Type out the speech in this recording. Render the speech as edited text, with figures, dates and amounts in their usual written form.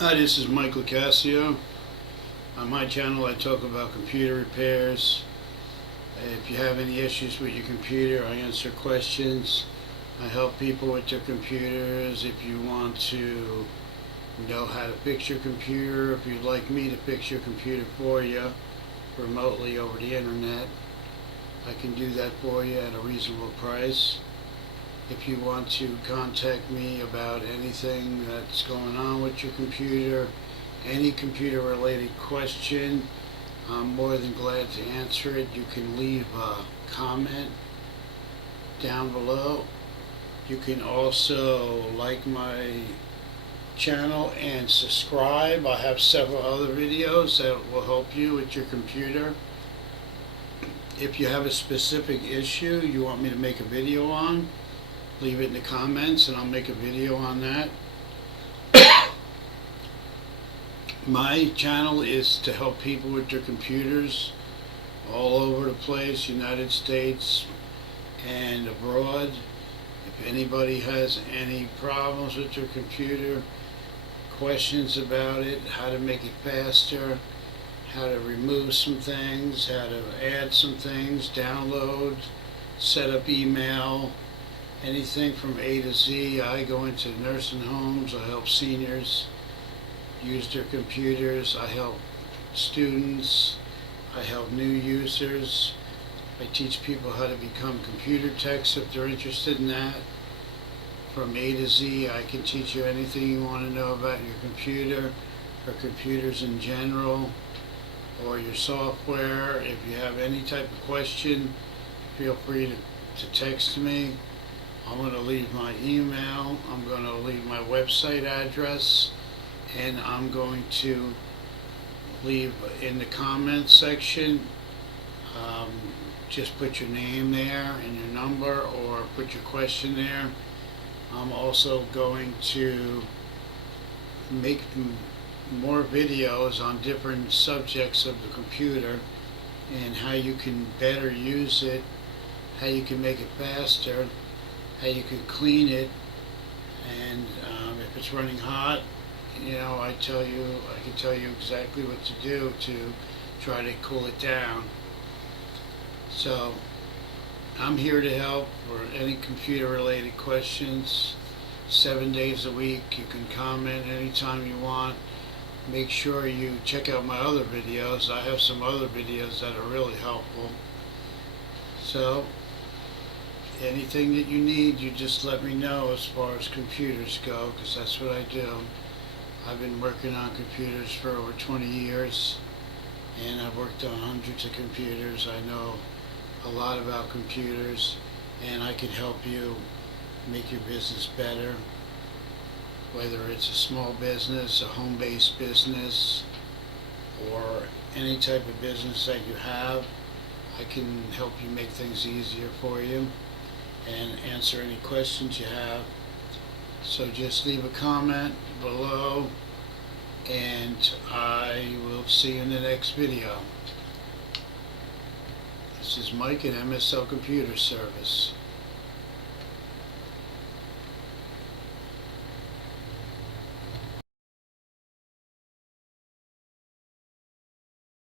Hi, this is Michael Cassio. On my channel, I talk about computer repairs. If you have any issues with your computer, I answer questions. I help people with their computers. If you want to know how to fix your computer, if you'd like me to fix your computer for you remotely over the internet, I can do that for you at a reasonable price. If you want to contact me about anything that's going on with your computer, any computer related question, I'm more than glad to answer it. You can leave a comment down below. You can also like my channel and subscribe. I have several other videos that will help you with your computer. If you have a specific issue you want me to make a video on, leave it in the comments and I'll make a video on that. My channel is to help people with their computers all over the place, United States and abroad. If anybody has any problems with their computer, questions about it, how to make it faster, how to remove some things, how to add some things, download, set up email, anything from A to Z. I go into nursing homes. I help seniors use their computers. I help students. I help new users. I teach people how to become computer techs if they're interested in that. From A to Z, I can teach you anything you want to know about your computer or computers in general or your software. If you have any type of question, feel free to text me. I'm going to leave my email, I'm going to leave my website address, and I'm going to leave in the comments section, just put your name there and your number or put your question there. I'm also going to make more videos on different subjects of the computer and how you can better use it, how you can make it faster, how you can clean it, and if it's running hot, I can tell you exactly what to do to try to cool it down. So I'm here to help for any computer related questions 7 days a week. You can comment anytime you want. Make sure you check out my other videos. I have some other videos that are really helpful. So anything that you need, you just let me know as far as computers go, because that's what I do. I've been working on computers for over 20 years, and I've worked on hundreds of computers. I know a lot about computers, and I can help you make your business better, whether it's a small business, a home-based business, or any type of business that you have. I can help you make things easier for you and answer any questions you have. So just leave a comment below and I will see you in the next video. This is Mike at MSL Computer Service.